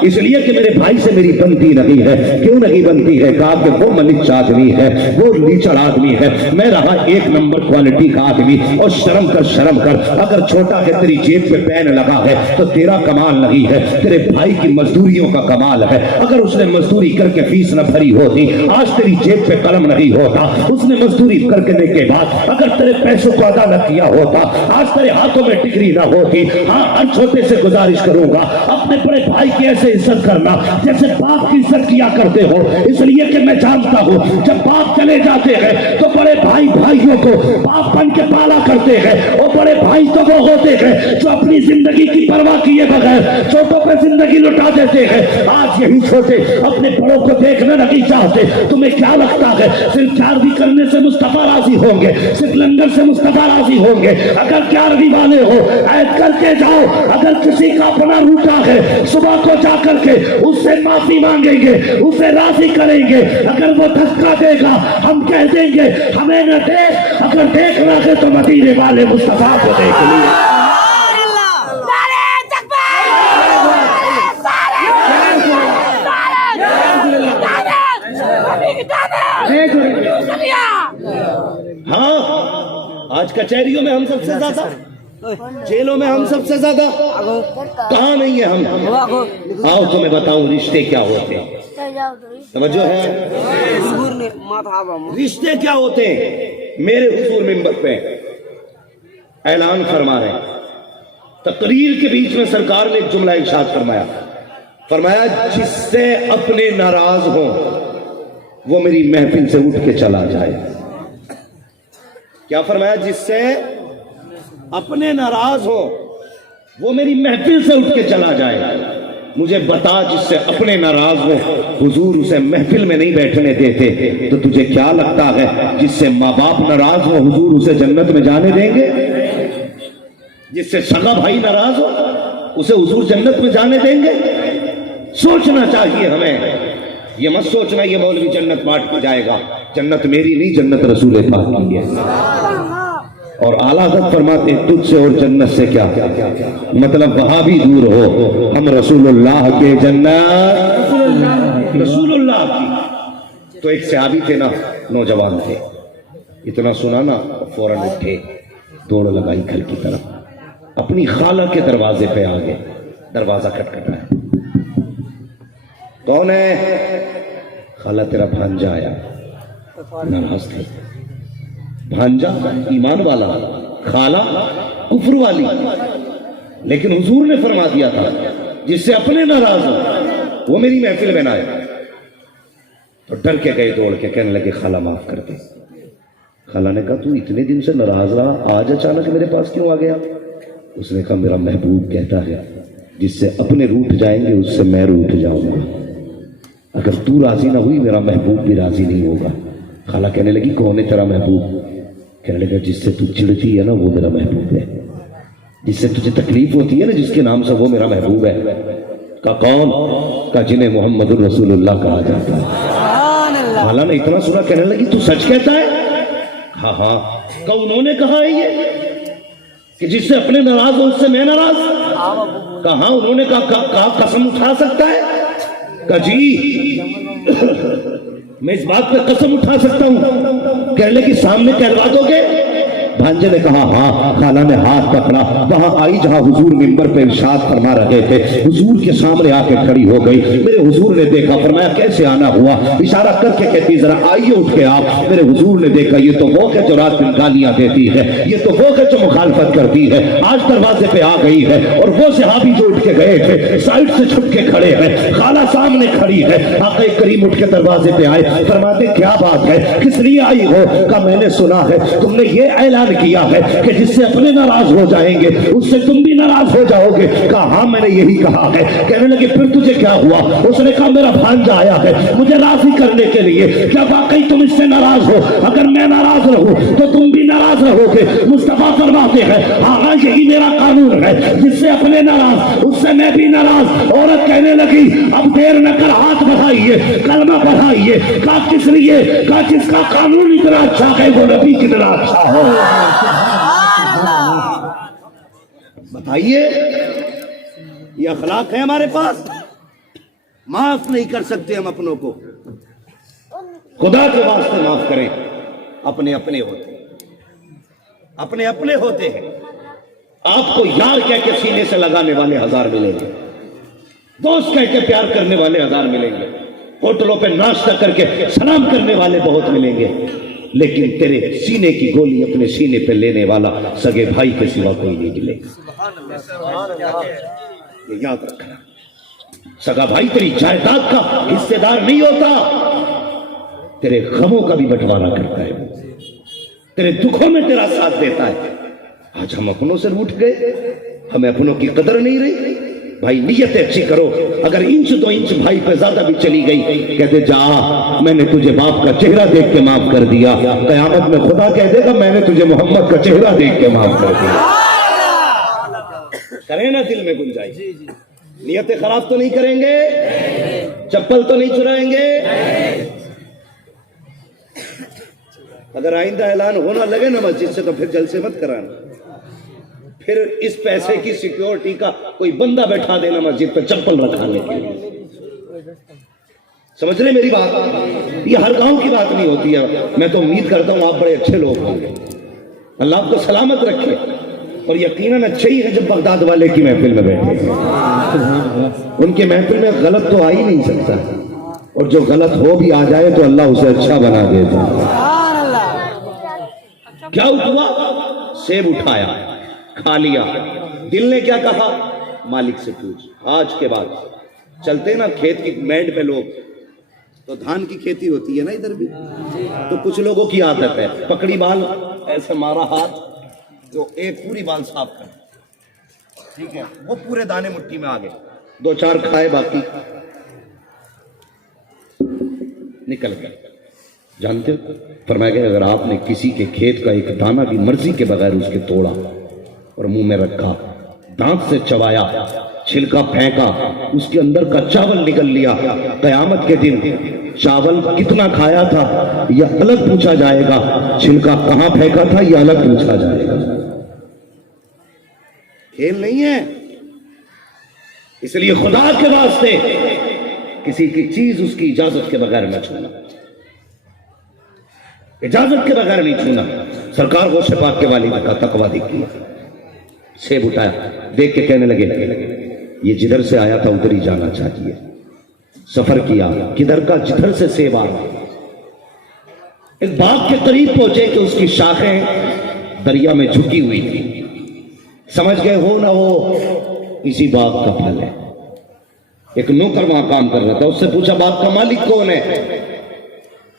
इसलिए कि मेरे भाई से मेरी बनती नहीं है। क्यों नहीं बनती है? कहा कि वो मलिच आदमी है, वो लीचड़ आदमी है, मैं रहा 1 नंबर क्वालिटी का आदमी। और शर्म कर, अगर छोटा है तेरी जेब पे पेन लगा है तो तेरा कमाल नहीं है, तेरे भाई की मजदूरियों का कमाल है। अगर उसने मजदूरी करके फीस न भरी होती आज तेरी जेब पे कलम नहीं होता। उसने मजदूरी करने के बाद अगर तेरे पैसों को अदा न किया होता आज तेरे हाथों में डिग्री ना होती। हाँ, हर छोटे से गुजारिश करूंगा, अपने बड़े भाई की ऐसे इज्जत करना जैसे बाप की इज्जत किया करते हो, इसलिए कि मैं जानता हूं जब बाप चले जाते हैं तो बड़े भाई भाइयों को बाप बन के पाला करते हैं। और बड़े भाई तो वो होते हैं जो अपनी जिंदगी की परवाह किए बगैर छोटों पर जिंदगी लुटा देते हैं। आज यही छोटे अपने बड़ों को देखना नहीं चाहते। तुम्हें क्या लगता है सिर्फ 4 करने से मुस्तफा राजी होंगे? सिर्फ लंगर से मुस्तफा राजी होंगे? अगर 11 वाले हो ऐद करके जाओ, अगर किसी का अपना रूठा है सुबह को जा करके उससे माफी मांगेंगे, उसे राजी करेंगे। अगर वो धक्का देगा हम कह देंगे हमें न देख, अगर देखना है तो मदीने वाले मुस्तफा को देख लिया। हाँ, आज कचहरियों में हम सबसे ज्यादा, जेलों में हम सबसे ज्यादा, कहाँ नहीं है हम? आओ तुम्हें बताऊं रिश्ते क्या होते हैं। समझो है रिश्ते क्या होते हैं। मेरे हुजूर मिंबर पे ऐलान फरमा रहे, तकरीर के बीच में सरकार ने एक जुमला इरशाद फरमाया जिससे अपने नाराज हो वो मेरी महफिल से उठ के चला जाए। क्या फरमाया? जिससे अपने नाराज हो वो मेरी महफिल से उठ के चला जाए। مجھے بتا جس سے اپنے ناراض ہو حضور اسے محفل میں نہیں بیٹھنے دیتے، تو تجھے کیا لگتا ہے جس سے ماں باپ ناراض ہو حضور اسے جنت میں جانے دیں گے؟ جس سے سگا بھائی ناراض ہو اسے حضور جنت میں جانے دیں گے؟ سوچنا چاہیے ہمیں، یہ مت سوچنا یہ مولوی جنت بانٹ کے جائے گا، جنت میری نہیں، جنت رسول پاک کی ہے۔ اور اعلیٰ حضرت فرماتے ہیں تجھ سے اور جنت سے کیا، مطلب وہاں بھی دور ہو، ہم رسول اللہ کے جنت رسول اللہ کی۔ تو ایک صحابی تھے نا، نوجوان تھے، اتنا سنا نا فوراً اٹھے، دوڑ لگائی گھر کی طرف، اپنی خالہ کے دروازے پہ آ گئے، دروازہ کھٹکھٹایا، کون ہے؟ خالہ تیرا بھانجا آیا۔ ناراض تھے، بھانجا ایمان والا، خالہ کفر والی، لیکن حضور نے فرما دیا تھا جس سے اپنے ناراض ہو وہ میری محفل میں نہ آئے۔ تو ڈر کے گئے دوڑ کے، کہنے لگے خالہ معاف کر دے۔ خالہ نے کہا تو اتنے دن سے ناراض رہا، آج اچانک میرے پاس کیوں آ گیا؟ اس نے کہا میرا محبوب کہتا ہے جس سے اپنے روٹھ جائیں گے اس سے میں روٹھ جاؤں گا، اگر تو راضی نہ ہوئی میرا محبوب بھی راضی نہیں ہوگا۔ خالہ کہنے لگی کون ہے تیرا محبوب؟ کہنے لگا جس سے تو چڑھتی ہے نا وہ میرا محبوب ہے، جس سے تجھے تکلیف ہوتی ہے نا جس کے نام سے وہ میرا محبوب ہے۔ کہا کون؟ کہا جنہیں محمد الرسول اللہ کہا جاتا ہے۔ خالہ نے اتنا سنا، کہنے لگی تو سچ کہتا ہے؟ ہاں ہاں۔ کہا انہوں نے کہا ہے یہ کہ جس سے اپنے ناراض ہو اس سے میں ناراض؟ کہا ہاں انہوں نے کہا قسم اٹھا سکتا ہے؟ کہا جی میں اس بات پہ قسم اٹھا سکتا ہوں۔ کہنے لگی سامنے کہلوا دو گے؟ بھانجے نے کہا ہاں۔ خالہ نے ہاتھ پکڑا، وہاں آئی جہاں حضور منبر پہ ارشاد فرما رہے تھے، حضور کے سامنے آ کے کھڑی ہو گئی۔ میرے حضور نے دیکھا، فرمایا کیسے آنا ہوا؟ اشارہ کر کے کہتی ذرا آئیے اٹھ کے آپ۔ میرے حضور نے دیکھا یہ تو وہ ہے جو رات دن گالیاں دیتی ہے، یہ تو وہ ہے جو مخالفت کرتی ہے، آج دروازے پہ آ گئی ہے۔ اور وہ صحابی جو اٹھ کے گئے تھے سائڈ سے چھپ کے کھڑے ہیں، خالہ سامنے کھڑی ہے۔ آقا کریم اٹھ کے دروازے پہ آئے، فرماتے کیا بات ہے، کس لیے آئی ہو؟ کہا میں نے سنا ہے تم نے یہ اعلان کیا ہے کہ جس سے اپنے ناراض ہو جائیں گے اس سے تم بھی ناراض ہو جاؤ گے۔ کہا ہاں میں نے یہی کہا ہے۔ کہنے لگے پھر تجھے کیا ہوا؟ اس نے کہا میرا بھانجا آیا ہے مجھے راضی کرنے کے لیے، کیا واقعی تم اس سے ناراض ہو؟ اگر میں ناراض رہوں تو تم بھی ناراض رہو گے۔ مصطفیٰ فرماتے ہیں ہاں یہی میرا قانون ہے، جس سے اپنے ناراض اس سے میں بھی ناراض۔ عورت کہنے لگی اب دیر نہ کر ہاتھ بڑھائیے، کلمہ پڑھائیے۔ کہا کس لیے؟ کہا جس کا قانون اتنا اچھا ہے وہ نبی کتنا اچھا ہو۔ بتائیے یہ اخلاق ہے ہمارے پاس؟ معاف نہیں کر سکتے ہم اپنوں کو، خدا کے واسطے معاف کریں۔ اپنے اپنے ہوتے ہیں، اپنے اپنے ہوتے ہیں۔ آپ کو یار کہہ کے سینے سے لگانے والے ہزار ملیں گے، دوست کہہ کے پیار کرنے والے ہزار ملیں گے، ہوٹلوں پہ ناشتہ کر کے سلام کرنے والے بہت ملیں گے، لیکن تیرے سینے کی گولی اپنے سینے پہ لینے والا سگے بھائی کے سوا کوئی نہیں ملے گا۔ یہ یاد رکھنا، سگا بھائی تیری جائیداد کا حصے دار نہیں ہوتا، تیرے غموں کا بھی بٹوارا کرتا ہے، تیرے دکھوں میں تیرا ساتھ دیتا ہے۔ آج ہم اپنوں سے روٹھ گئے، ہمیں اپنوں کی قدر نہیں رہی۔ بھائی نیت اچھی کرو، اگر انچ دو انچ بھائی پہ زیادہ بھی چلی گئی، کہتے جا میں نے تجھے باپ کا چہرہ دیکھ کے معاف کر دیا، قیامت میں خدا کہہ دے گا میں نے تجھے محمد کا چہرہ دیکھ کے معاف کر دیا۔ کریں نا دل میں گنجائش، نیتیں خراب تو نہیں کریں گے، چپل تو نہیں چرائیں گے۔ اگر آئندہ اعلان ہونا لگے نا مسجد سے تو پھر جلسے مت کرانا، پھر اس پیسے کی سیکیورٹی کا کوئی بندہ بیٹھا دینا مسجد پہ چپل رکھانے کے لیے۔ سمجھ رہے میری بات؟ یہ ہر گاؤں کی بات نہیں ہوتی ہے۔ میں تو امید کرتا ہوں آپ بڑے اچھے لوگ ہوں گے، اللہ آپ کو سلامت رکھے، اور یقیناً اچھے ہی ہیں جب بغداد والے کی محفل میں بیٹھے۔ ان کے محفل میں غلط تو آ ہی نہیں سکتا، اور جو غلط ہو بھی آ جائے تو اللہ اسے اچھا بنا دیتا۔ کیا ہوا؟ سیب اٹھایا، کھا لیا، دل نے کیا کہا؟ مالک سے پوچھ۔ آج کے بعد چلتے نا کھیت کی میڈ پہ لوگ، تو دھان کی کھیتی ہوتی ہے نا ادھر بھی، تو کچھ لوگوں کی عادت ہے پکڑی بال ایسے مارا ہاتھ جو ایک پوری بال صاف کر، ٹھیک ہے، وہ پورے دانے مٹی میں آ گئے، दो चार खाए, बाकी निकल गए। जानते हो, फरमाया गया अगर आपने किसी के खेत का एक दाना भी मर्जी के बगैर उसके तोड़ा और मुंह में रखा, दांत से चबाया, छिलका फेंका, उसके अंदर का चावल निकल लिया, कयामत के दिन चावल कितना खाया था यह अलग पूछा जाएगा, छिलका कहां फेंका था यह अलग पूछा जाएगा। खेल नहीं है। इसलिए खुदा के वास्ते किसी की चीज उसकी इजाजत के बगैर न छूना, इजाजत के बगैर नहीं छूना। सरकार को शफात के वाली का तकवा देखी, सेब उठाया, देख के कहने लगे ये जिधर से आया था उधर ही जाना चाहिए। सफर किया, किधर का, जिधर से सेब आ रहा। एक बाग के करीब पहुंचे कि उसकी शाखें दरिया में झुकी हुई थी। समझ गए हो ना हो इसी बाग का फल है। एक नौकर वहां काम कर रहा था, उससे पूछा बाग का मालिक कौन है?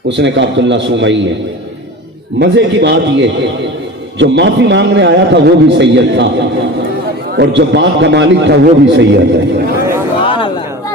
उसने कहा अब्दुल्ला सुमई है। मजे की बात यह, जो माफी मांगने आया था वो भी सैयद था और जो बाग का मालिक था वो भी सैयद है।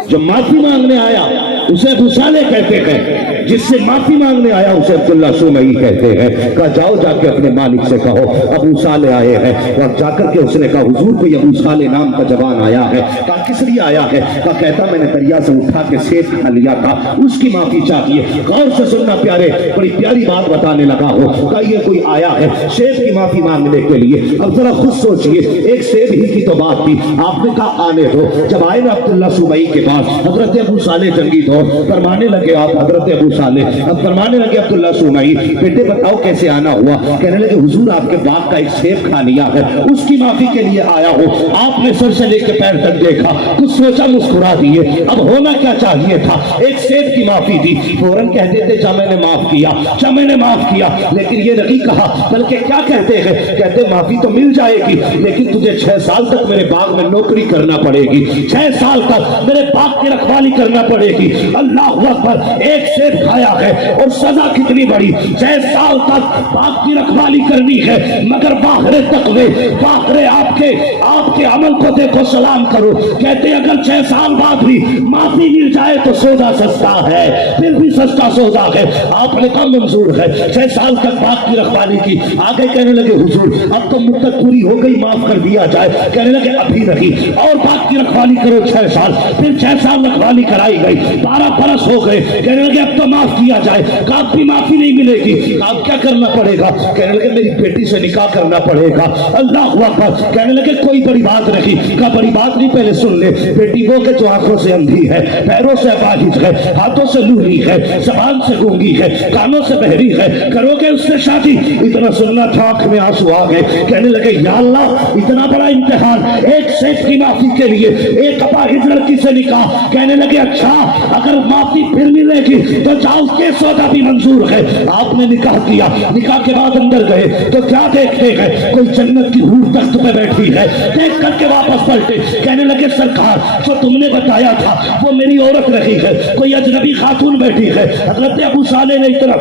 जो माफी मांगने आया उसे अबू सालेह कहते हैं, जिससे माफी मांगने आया उसे अब्दुल्ला सुमई कहते हैं। कहा जाओ जाके अपने मालिक से कहो अबू सालेह आए हैं। और जाकर के उसने कहा हुजूर कोई अबू सालेह नाम का जवान आया है। कहा किस लिए आया है? कहा कहता मैंने दरिया से उठा के सेब खा लिया था, उसकी माफी चाहिए। गौर से सुनना प्यारे, बड़ी प्यारी बात बताने लगा हो। कहा ये कोई आया है सेब की माफी मांगने के लिए। अब जरा खुद सोचिए, एक सेब ही की तो बात थी, आपने कहा आने दो। जब आए ना अब्दुल्ला सुमई के पास, हजरत अबू सालेह जंगी दौर फरमाने लगे, आप हजरत अबू सालेह अब फरमाने लगे अब्दुल्ला सुमई बेटे बताओ कैसे आना हुआ? कहने लगे हुजूर आपके बाग का एक सेब खा लिया है, उसकी माफी के लिए आया हो। आपने सर से लेकर पैर तक देखा, कुछ सोचा, मुस्कुरा दिए। अब होना क्या चाहिए था? एक सेब की माफी दी। फौरन कहते थे जा मैंने माफ किया, जा मैंने माफ किया। लेकिन ये नहीं कहा, बल्कि क्या कहते हैं? कहते माफी तो मिल जाएगी लेकिन तुझे 6 साल तक मेरे बाग में नौकरी करना पड़ेगी, 6 साल तक मेरे बाग की रखवाली करना पड़ेगी। अल्लाह अकबर, एक सेब खाया है और सजा कितनी बड़ी, 6 साल तक बाग की रखवाली करनी है। मगर बाहरे तकवे, बाहरे आपके अमल को देखो, सलाम करो। कहते अगर 6 साल बाद भी माफी मिल जाए तो सौदा सस्ता है, फिर भी सस्ता सौदा है। आपने कहा मंजूर है। 6 साल तक बाग की रखवाली की। आगे कहने लगे हुजूर अब तो मुद्दत पूरी हो गई, माफ कर दिया जाए। कहने लगे अभी नहीं, और बाग की रखवाली करो 6 साल। फिर 6 साल रखवाली कराई गई, 12 बरस हो गए। कहने लगे अब तो माफ किया जाए। कहा भी माफी नहीं मिलेगी। अब क्या करना पड़ेगा? कहने लगे मेरी बेटी से निकाह करना पड़ेगा। अल्लाह अकबर। कहने लगे कोई बड़ी बात नहीं। कहा बड़ी बात नहीं, पहले सुन ले। बेटी वो के जो आंखों से अंधी है, पैरों से अपाहिज है, हाथों से लूली है, जबान से गूंगी है, कानों से बहरी है, करोगे उससे शादी? इतना सुनना था, आंख में आंसू आ गए। कहने लगे या अल्लाह इतना बड़ा इम्तिहान, एक सेठ की माफी के लिए, एक अपाहिज लड़की से निकाह। कहने लगे अच्छा अगर माफी फिर मिलेगी तो जाओ के सौदा भी मंजूर है। आपने निकाह किया, निकाह के बाद अंदर गए तो क्या देखते हैं? कोई जन्नत की हूर तख्त पे बैठी है। देख करके वापस पलटे, कहने लगे सरकार जो तुमने बताया था वो मेरी औरत रही है, कोई अजनबी खातून बैठी है। हजरत अबू सालेह ने इतना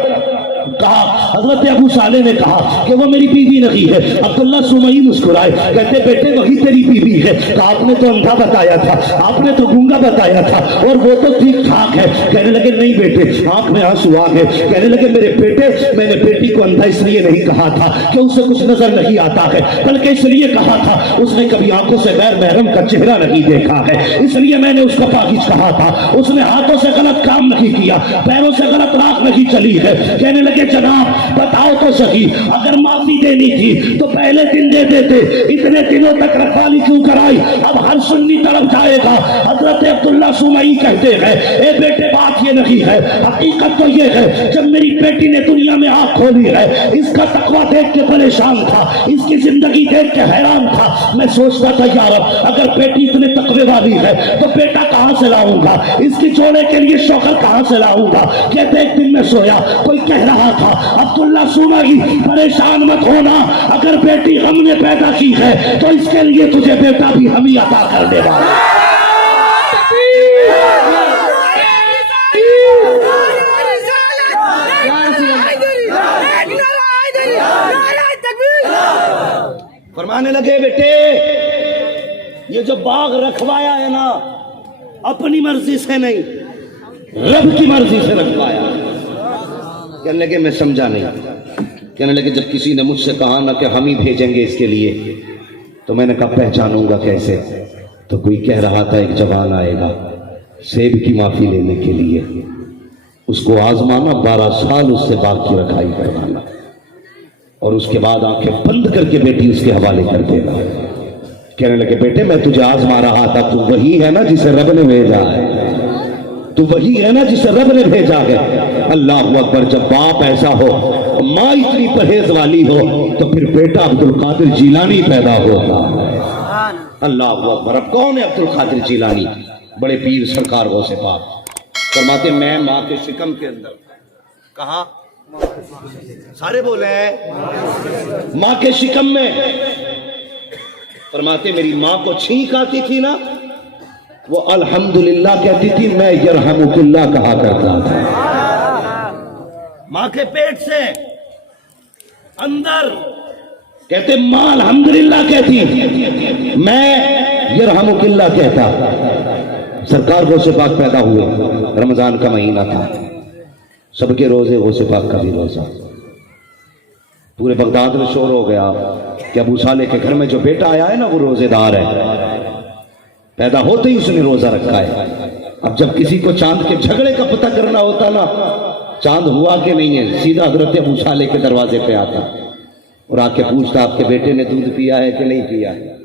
कहा, हजरत अबू सालेह ने कहा कि वो मेरी बीवी नहीं है। अब्दुल्ला सुमई मुस्कुराए, कहते बेटे वही तेरी बीवी है। कहा आपने तो अंधा बताया था, आपने तो गूंगा बताया था, और वो तो ठीक ठाक है। कहने लगे नहीं बेटे, आंख में आंसू आ गए। कहने लगे मेरे बेटे मैंने बेटी को अंधा इसलिए नहीं कहा था कि उसे कुछ नजर नहीं आता है, बल्कि इसलिए कहा था उसने कभी आंखों से गैर महरम का चेहरा नहीं देखा है, इसलिए मैंने उसको पाकिज कहा था। उसने हाथों से गलत काम नहीं किया, पैरों से गलत राह नहीं चली है। कहने लगे जनाब बताओ तो सही, अगर माफी देनी थी तो पहले दिन दे देते, इतने दिनों तक रखवाली क्यों कराई? अब हर सुन्नी तरफ जाएगा। हजरत अब्दुल्ला सुमई कहते हैं ए बेटे बात ये नहीं है, हकीकत तो ये है जब मेरी बेटी ने दुनिया में आंख खोली है, इसका तकवा देख के परेशान था, इसकी जिंदगी देख के हैरान था। मैं सोचता था यार अगर बेटी इतने तकवे वाली है तो बेटा कहां से लाऊंगा, इसकी जोड़े के लिए शौहर कहां से लाऊंगा। कहते एक दिन मैं सोया, कोई कह रहा था अब्दुल्ला सुमई परेशान मत होना, अगर बेटी हमने पैदा की है तो इसके लिए तुझे बेटा भी हम ही अता कर देगा। फरमाने लगे बेटे ये जो बाग रखवाया है ना अपनी मर्जी से नहीं, रब की मर्जी से रखवाया। कहने लगे मैं समझा नहीं। कहने लगे जब किसी ने मुझसे कहा ना कि हम ही भेजेंगे इसके लिए, तो मैंने कहा पहचानूंगा कैसे? तो कोई कह रहा था एक जवान आएगा सेब की माफी लेने के लिए, उसको आजमाना, 12 साल उससे बाकी रखाई करवाना, और उसके बाद आंखें बंद करके बेटी उसके हवाले कर देना। कहने लगे बेटे मैं तुझे आजमा रहा था, तू वही है ना जिसे रब ने भेजा है, तू वही है ना जिसे रब ने भेजा है। अल्लाह अकबर। जब बाप ऐसा हो, माँ इतनी परहेज वाली हो, तो फिर बेटा अब्दुल कादिर जीलानी पैदा होता। अल्लाह अकबर। अब कौन है अब्दुल कादिर जीलानी? बड़े पीर सरकार गौसे पाक फरमाते मैं माँ के शिकम के अंदर, कहा सारे बोले हैं, माँ के शिकम में, फरमाते मेरी माँ को छींक आती थी ना, वो अल्हम्दुलिल्लाह कहती थी, मैं यरहमुकुल्लाह कहा करता था। माँ के पेट से अंदर कहते माँ अल्हम्दुलिल्लाह कहती, मैं यरहमुकुल्लाह कहता। सरकार गौसे पाक पैदा हुए, रमजान का महीना था, सबके रोजे गौसे पाक का भी रोजा। पूरे बगदाद में शोर हो गया कि अबू साले के घर में जो बेटा आया है ना वो रोजेदार है, पैदा होते ही उसने रोजा रखा है। अब जब किसी को चांद के झगड़े का पता करना होता ना, चांद हुआ कि नहीं है, सीधा हजरत अबू साले के दरवाजे पे आता और आके पूछता आपके बेटे ने दूध पिया है कि नहीं पिया है।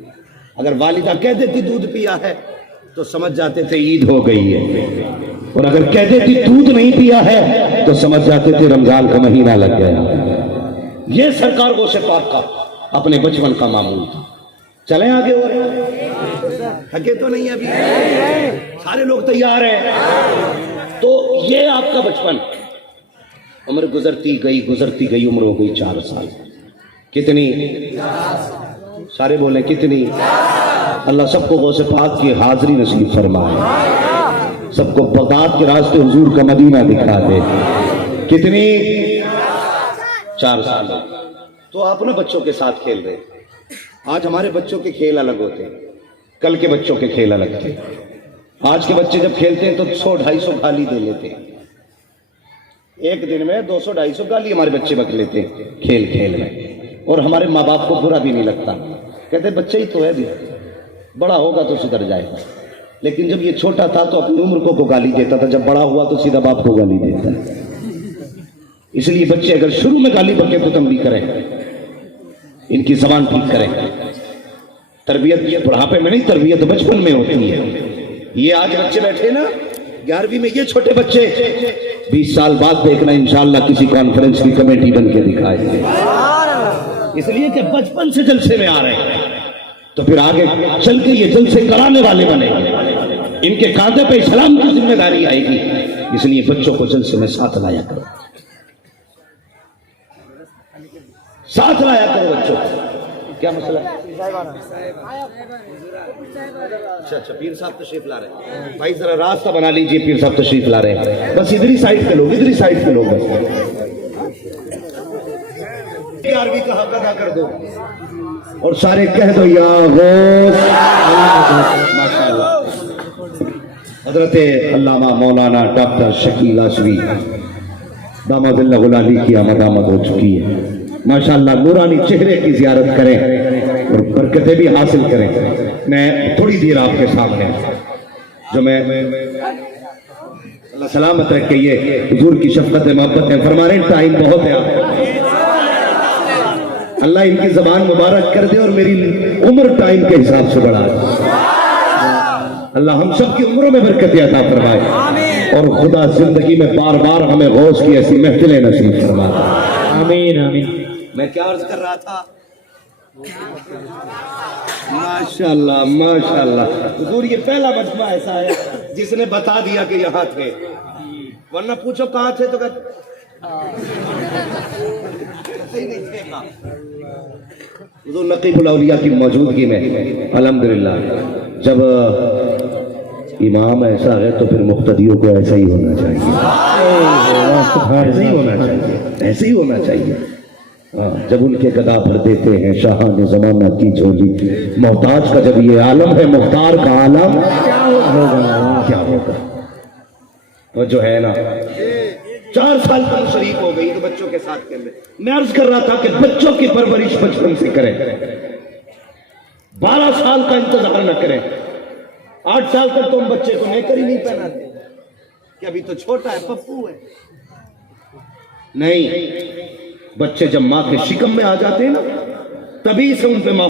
अगर वालिदा कह देती दूध पिया है तो समझ जाते थे ईद हो गई है, और अगर कह देती दूध नहीं पिया है तो समझ जाते थे रमजान का महीना लग गया। ये सरकार गौसे पाक का अपने बचपन का मामूल था। चलें आगे, और थके तो नहीं अभी, सारे लोग तैयार हैं। तो ये आपका बचपन, उम्र गुजरती गई उम्र हो गई 4 साल। कितनी? सारे बोले कितनी? अल्लाह सबको गौसे पाक की हाजिरी नसीब फरमाए, सबको बगदाद के रास्ते हुजूर का मदीना दिखा दे। कितनी? 4 साल। तो आप ना बच्चों के साथ खेल रहे। आज हमारे बच्चों के खेल अलग होते हैं, कल के बच्चों के खेल अलग थे। आज के बच्चे जब खेलते हैं तो 100-250 गाली दे लेते हैं, एक दिन में 200-250 गाली हमारे बच्चे बक लेते हैं खेल खेल में, और हमारे माँ बाप को बुरा भी नहीं लगता, कहते बच्चे ही तो है भी, बड़ा होगा तो सुधर जाएगा। लेकिन जब ये छोटा था तो अपनी उम्र को गाली देता था, जब बड़ा हुआ तो सीधा बाप को गाली देता है। इसलिए बच्चे अगर शुरू में गाली बके तो तंबीह करें, इनकी जबान ठीक करें। तरबियत बुढ़ापे में नहीं, तरबियत बचपन में होती है। ये आज बच्चे बैठे ना 11वीं में, ये छोटे बच्चे 20 साल बाद देखना इंशाअल्लाह किसी कॉन्फ्रेंस की कमेटी बन के दिखाएंगे, इसलिए कि बचपन से जलसे में आ रहे हैं, तो फिर आगे चल के ये जलसे कराने वाले बनेंगे, इनके कांधे पे इस्लाम की जिम्मेदारी आएगी। इसलिए बच्चों को जलसे में साथ लाया करो, साथ लाया करो बच्चों को। क्या मसला है? अच्छा, पीर साहब तशरीफ ला रहे हैं, भाई जरा रास्ता बना लीजिए, पीर साहब तशरीफ ला रहे हैं, बस इधर ही साइड के लोग, इधर ही साइड के लोग, बस 11वीं का हक अदा कर दो और सारे कह दो या गौस। माशाअल्लाह। हजरत अल्लामा मौलाना डॉक्टर शकील आसवी दामदिल्लाह गुलाली की आमद हो चुकी है। माशाअल्लाह नूरानी चेहरे की जियारत करें और बरकतें भी हासिल करें। मैं थोड़ी देर आपके सामने जो मैं अल्लाह सलामत रखे, ये हुजूर की शफकत मोहब्बत है, फरमा रहे टाइम बहुत है, अल्लाह इनकी जबान मुबारक कर दे और मेरी उम्र टाइम के हिसाब से बढ़ा दे। अल्लाह हम सब की उम्रों में बरकत अता फरमाए और खुदा जिंदगी में बार बार हमें गौस की ऐसी महफिलें नसीब फरमाए। आमीन आमीन। मैं क्या अर्ज कर रहा था? माशाअल्लाह माशाअल्लाह। हुजूर ये पहला मजमा ऐसा है जिसने बता दिया कि यहाँ थे, वरना पूछो कहाँ थे तो हुजूर नकीबुल औलिया की मौजूदगी में अल्हम्दुलिल्लाह जब इमाम ऐसा है तो फिर मुक्तदियों को ऐसा ही होना चाहिए, ऐसे ही होना चाहिए, ऐसे ही होना चाहिए। जब उनके गदा भर देते हैं शाहान ज़माना की झोली, मोहताज का जब ये आलम है, मुख्तार का आलम क्या کا وہ جو ہے نا 4 سال تک شریف ہو گئی تو بچوں کے ساتھ کر لے. میں عرض کر رہا تھا کہ بچوں کی پرورش بچپن سے کریں. 12 سال کا انتظار نہ کریں. 8 سال تک تو ہم بچے کو نیکر ہی نہیں پہناتے کہ ابھی تو چھوٹا ہے، پپو ہے. نہیں، بچے جب ماں کے شکم میں آ جاتے ہیں نا تبھی سے ان پہ